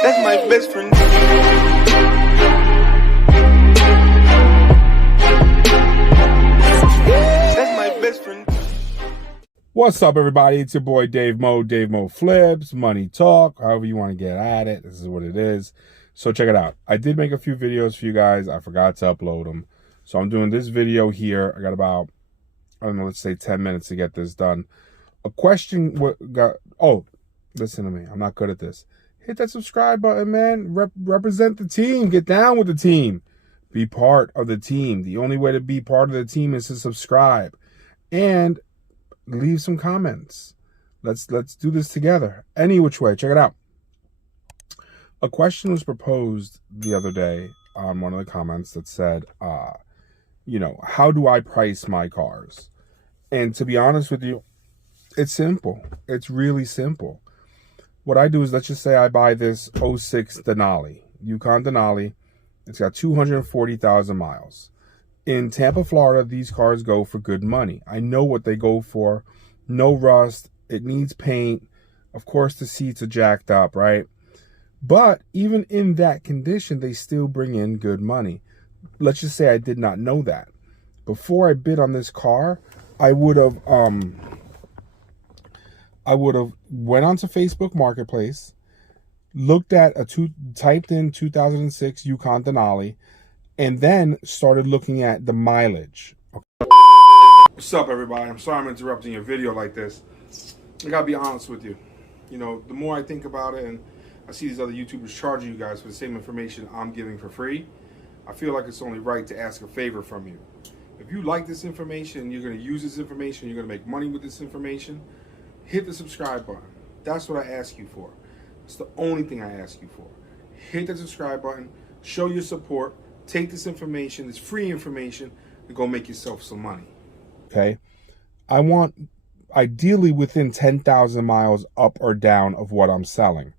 That's my best friend. That's my best friend. What's up, everybody? It's your boy Dave Mo Flips, Money Talk, however you want to get at it. This is what it is. So check it out. I did make a few videos for you guys. I forgot to upload them. So I'm doing this video here. I got about, I don't know, let's say 10 minutes to get this done. A question listen to me. I'm not good at this. Hit that subscribe button, man. Represent the team. Get down with the team. Be part of the team. The only way to be part of the team is to subscribe. And leave some comments. Let's do this together. Any which way. Check it out. A question was proposed the other day on one of the comments that said, how do I price my cars? And to be honest with you, it's simple. It's really simple. What I do is, let's just say I buy this 06 Denali, Yukon Denali. It's got 240,000 miles. In Tampa, Florida, these cars go for good money. I know what they go for. No rust. It needs paint. Of course, the seats are jacked up, right? But even in that condition, they still bring in good money. Let's just say I did not know that. Before I bid on this car, I would have went onto Facebook Marketplace, looked at typed in 2006 Yukon Denali, and then started looking at the mileage. Okay. What's up, everybody? I'm sorry I'm interrupting your video like this. I gotta be honest with you. The more I think about it, and I see these other YouTubers charging you guys for the same information I'm giving for free, I feel like it's only right to ask a favor from you. If you like this information, you're gonna use this information, you're gonna make money with this information, hit the subscribe button. That's what I ask you for. It's the only thing I ask you for. Hit the subscribe button, show your support, take this information, this free information, and go make yourself some money. Okay? I want ideally within 10,000 miles up or down of what I'm selling.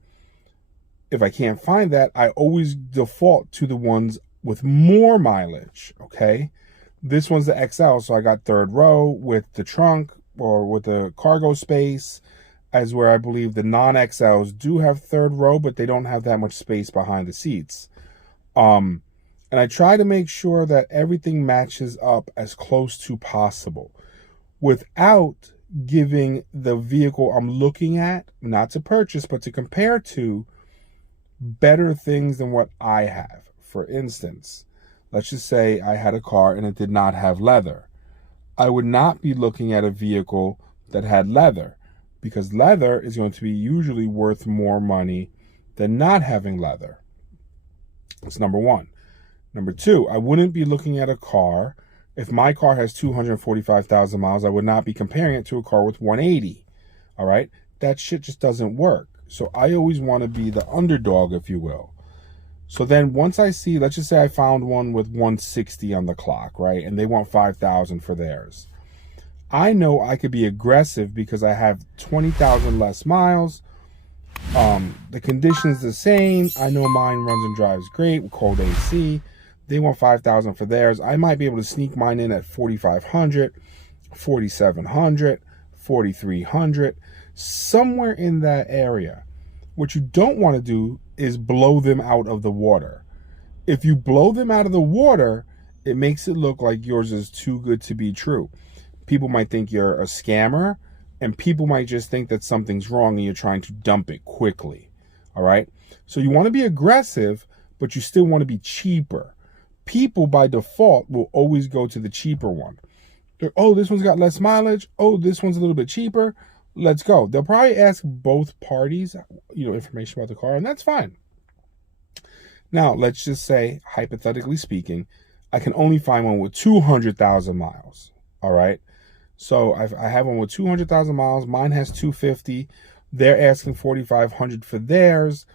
If I can't find that, I always default to the ones with more mileage. Okay? This one's the XL, so I got third row with the trunk or with the cargo space, as where I believe the non-XLs do have third row, but they don't have that much space behind the seats. And I try to make sure that everything matches up as close to possible without giving the vehicle I'm looking at, not to purchase, but to compare to, better things than what I have. For instance, let's just say I had a car and it did not have leather. I would not be looking at a vehicle that had leather, because leather is going to be usually worth more money than not having leather. That's number one. Number two, I wouldn't be looking at a car. If my car has 245,000 miles, I would not be comparing it to a car with 180. All right? That shit just doesn't work. So I always want to be the underdog, if you will. So then once I see, let's just say I found one with 160 on the clock, right? And they want 5,000 for theirs. I know I could be aggressive because I have 20,000 less miles. The condition's the same. I know mine runs and drives great with cold AC. They want 5,000 for theirs. I might be able to sneak mine in at 4,500, 4,700, 4,300, somewhere in that area. What you don't want to do is blow them out of the water. If you blow them out of the water, it makes it look like yours is too good to be true. People might think you're a scammer, and people might just think that something's wrong and you're trying to dump it quickly. All right? So you want to be aggressive, but you still want to be cheaper. People by default will always go to the cheaper one. Oh, this one's got less mileage. Oh, this one's a little bit cheaper. Let's go. They'll probably ask both parties, information about the car, and that's fine. Now, let's just say, hypothetically speaking, I can only find one with 200,000 miles. All right. So I have one with 200,000 miles. Mine has 250. They're asking 4,500 for theirs.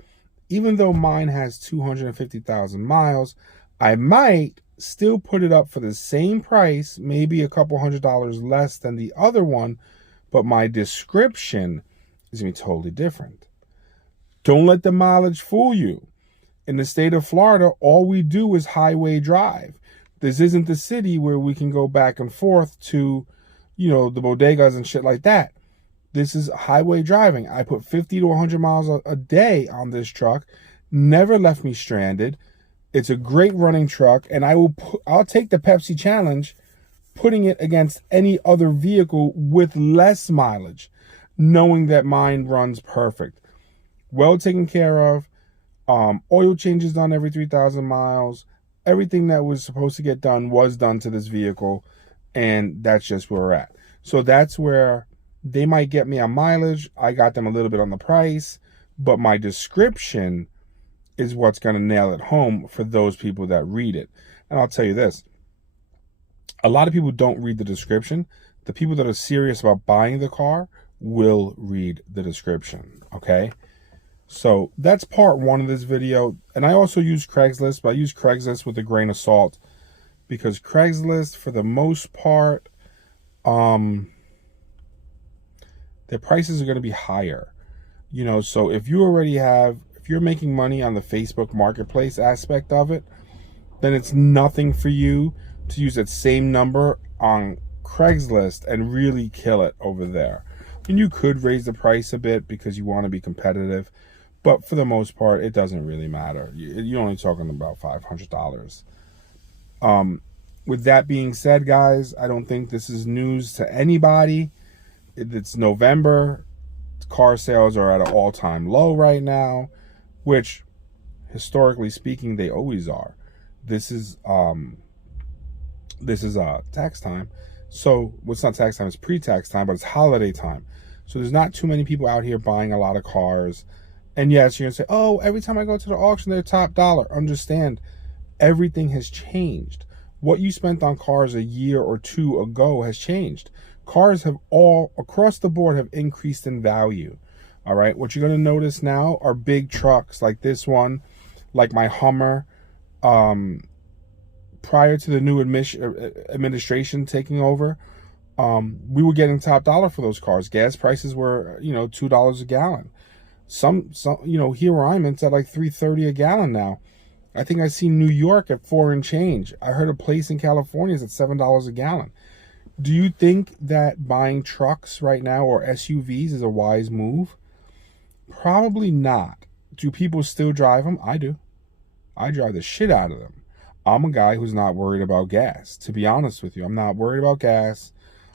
Even though mine has 250,000 miles, I might still put it up for the same price, maybe a couple $100 less than the other one, but my description is going to be totally different. Don't let the mileage fool you. In the state of Florida, all we do is highway drive. This isn't the city where we can go back and forth to, the bodegas and shit like that. This is highway driving. I put 50 to 100 miles a day on this truck, never left me stranded. It's a great running truck, and I'll take the Pepsi challenge, putting it against any other vehicle with less mileage, knowing that mine runs perfect. Well taken care of. Oil changes done every 3,000 miles. Everything that was supposed to get done was done to this vehicle, and that's just where we're at. So that's where they might get me on mileage. I got them a little bit on the price, but my description is what's going to nail it home for those people that read it. And I'll tell you this. A lot of people don't read the description. The people that are serious about buying the car will read the description, okay? So that's part one of this video. And I also use Craigslist, but I use Craigslist with a grain of salt because Craigslist, for the most part, their prices are going to be higher. You know, so if you're making money on the Facebook Marketplace aspect of it, then it's nothing for you to use that same number on Craigslist and really kill it over there. And you could raise the price a bit because you want to be competitive, but for the most part, it doesn't really matter. You're only talking about $500. With that being said, guys, I don't think this is news to anybody. It's November. Car sales are at an all-time low right now, which, historically speaking, they always are. This is tax time. So, well, it's not tax time, it's pre-tax time, but it's holiday time. So there's not too many people out here buying a lot of cars. And yes, you're going to say, oh, every time I go to the auction, they're top dollar. Understand, everything has changed. What you spent on cars a year or two ago has changed. Cars have all, across the board, have increased in value. All right, what you're going to notice now are big trucks like this one, like my Hummer. Prior to the new administration taking over, we were getting top dollar for those cars. Gas prices were, $2 a gallon. Some, here where I'm in, it's at like $3.30 a gallon now. I think I see New York at $4 and change. I heard a place in California is at $7 a gallon. Do you think that buying trucks right now or SUVs is a wise move? Probably not. Do people still drive them? I do. I drive the shit out of them. I'm a guy who's not worried about gas. To be honest with you, I'm not worried about gas.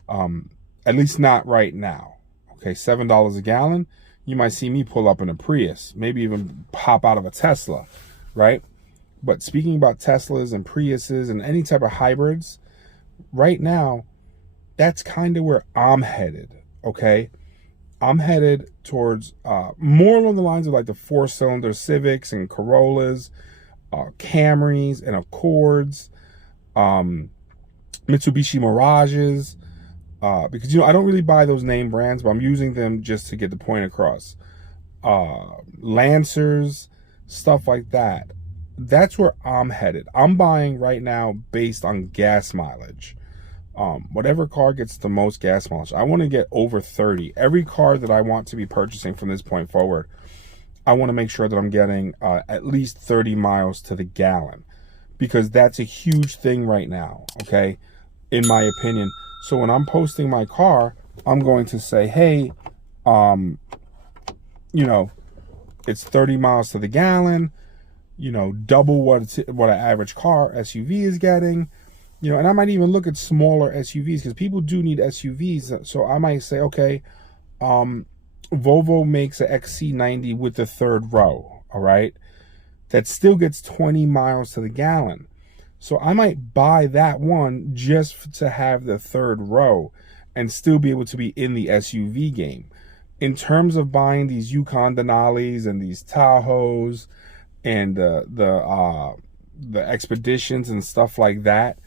At least not right now. Okay, $7 a gallon. You might see me pull up in a Prius, maybe even hop out of a Tesla, right? But speaking about Teslas and Priuses and any type of hybrids, right now, that's kind of where I'm headed, okay? I'm headed towards more along the lines of like the 4-cylinder Civics and Corollas, Camrys and Accords, Mitsubishi Mirages, because I don't really buy those name brands, but I'm using them just to get the point across. Lancers, stuff like that. That's where I'm headed. I'm buying right now based on gas mileage. Whatever car gets the most gas mileage, I want to get over 30. Every car that I want to be purchasing from this point forward, I want to make sure that I'm getting at least 30 miles to the gallon, because that's a huge thing right now, okay, in my opinion. So when I'm posting my car, I'm going to say, hey, it's 30 miles to the gallon, double what an average car SUV is getting, and I might even look at smaller SUVs because people do need SUVs. So I might say, okay, Volvo makes an XC90 with the third row, all right? That still gets 20 miles to the gallon. So I might buy that one just to have the third row and still be able to be in the SUV game. In terms of buying these Yukon Denalis and these Tahoes and the Expeditions and stuff like that,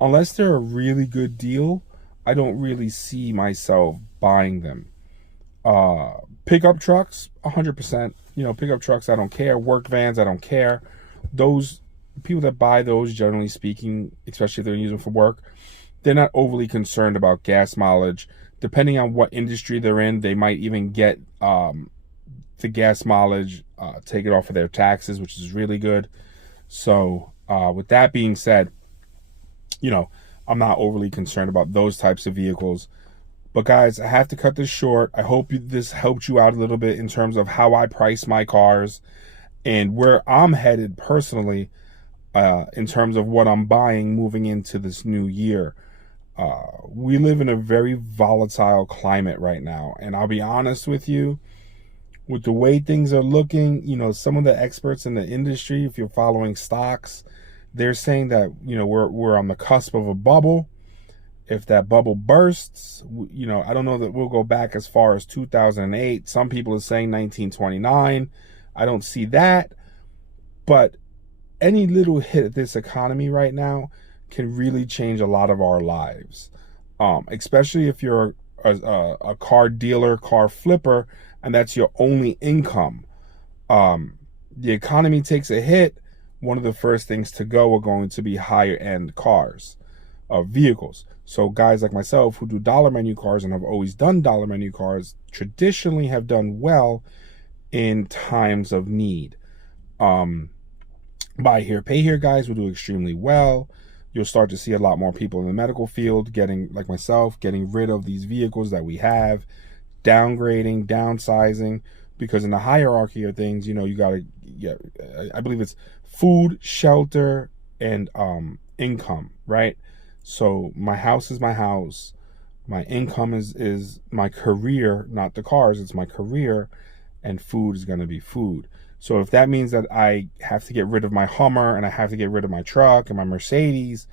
unless they're a really good deal, I don't really see myself buying them. Pickup trucks, 100%. Pickup trucks, I don't care. Work vans, I don't care. Those people that buy those, generally speaking, especially if they're using them for work, they're not overly concerned about gas mileage. Depending on what industry they're in, they might even get the gas mileage taken off of their taxes, which is really good. So with that being said, I'm not overly concerned about those types of vehicles. But guys, I have to cut this short. I hope this helped you out a little bit in terms of how I price my cars And where I'm headed personally, in terms of what I'm buying moving into this new year, we live in a very volatile climate right now. And I'll be honest with you, with the way things are looking, you know, some of the experts in the industry, if you're following stocks, they're saying that, you know, we're on the cusp of a bubble. If that bubble bursts, you know, I don't know that we'll go back as far as 2008. Some people are saying 1929. I don't see that. But any little hit at this economy right now can really change a lot of our lives, especially if you're a car dealer, car flipper, and that's your only income. The economy takes a hit. One of the first things to go are going to be higher end cars, vehicles. So guys like myself who do dollar menu cars and have always done dollar menu cars traditionally have done well in times of need. Buy here, pay here guys will do extremely well. You'll start to see a lot more people in the medical field getting, like myself, getting rid of these vehicles that we have, downgrading, downsizing, because in the hierarchy of things, you know, you got to, I believe it's food, shelter, and income, right? So my house is my house. My income is my career, not the cars. It's my career, and food is going to be food. So if that means that I have to get rid of my Hummer and I have to get rid of my truck and my Mercedes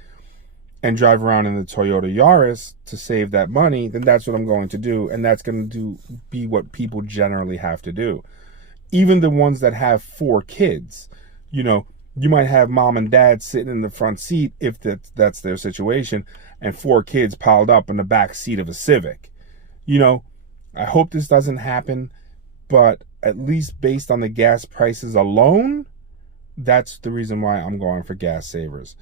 and drive around in the Toyota Yaris to save that money, then that's what I'm going to do. And that's going to be what people generally have to do. Even the ones that have 4 kids, you know, you might have mom and dad sitting in the front seat if that's their situation, and 4 kids piled up in the back seat of a Civic. You know, I hope this doesn't happen, but at least based on the gas prices alone, that's the reason why I'm going for gas savers.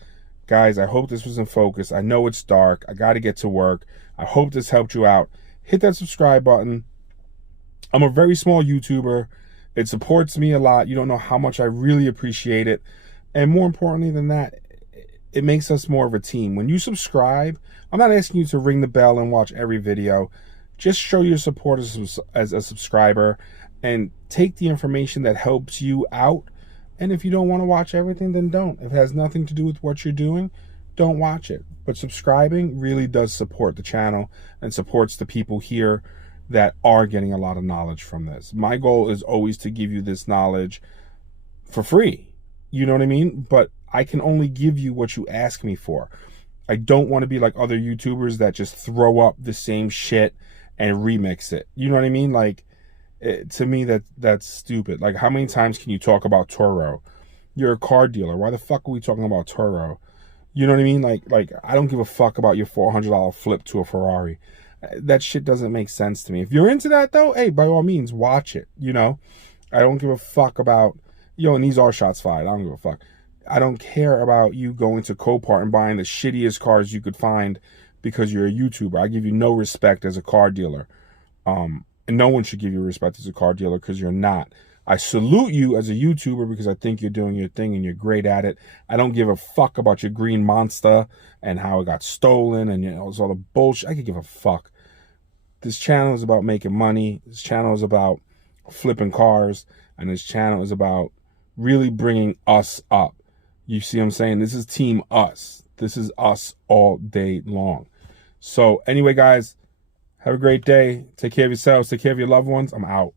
Guys, I hope this was in focus. I know it's dark. I got to get to work. I hope this helped you out. Hit that subscribe button. I'm a very small YouTuber. It supports me a lot. You don't know how much I really appreciate it. And more importantly than that, it makes us more of a team. When you subscribe, I'm not asking you to ring the bell and watch every video. Just show your support as a subscriber and take the information that helps you out. And if you don't want to watch everything, then don't. If it has nothing to do with what you're doing, don't watch it. But subscribing really does support the channel and supports the people here that are getting a lot of knowledge from this. My goal is always to give you this knowledge for free. You know what I mean? But I can only give you what you ask me for. I don't want to be like other YouTubers that just throw up the same shit and remix it. You know what I mean? Like, to me, that's stupid. Like, how many times can you talk about Turo? You're a car dealer. Why the fuck are we talking about Turo? You know what I mean? Like I don't give a fuck about your $400 flip to a Ferrari. That shit doesn't make sense to me. If you're into that, though, hey, by all means, watch it. You know, I don't give a fuck about, and these are shots fired. I don't give a fuck. I don't care about you going to Copart and buying the shittiest cars you could find because you're a YouTuber. I give you no respect as a car dealer. And no one should give you respect as a car dealer because you're not. I salute you as a YouTuber because I think you're doing your thing and you're great at it. I don't give a fuck about your green Monster and how it got stolen and it's all the bullshit. I could give a fuck. This channel is about making money. This channel is about flipping cars. And this channel is about really bringing us up. You see what I'm saying? This is Team Us. This is us all day long. So anyway, guys, have a great day. Take care of yourselves. Take care of your loved ones. I'm out.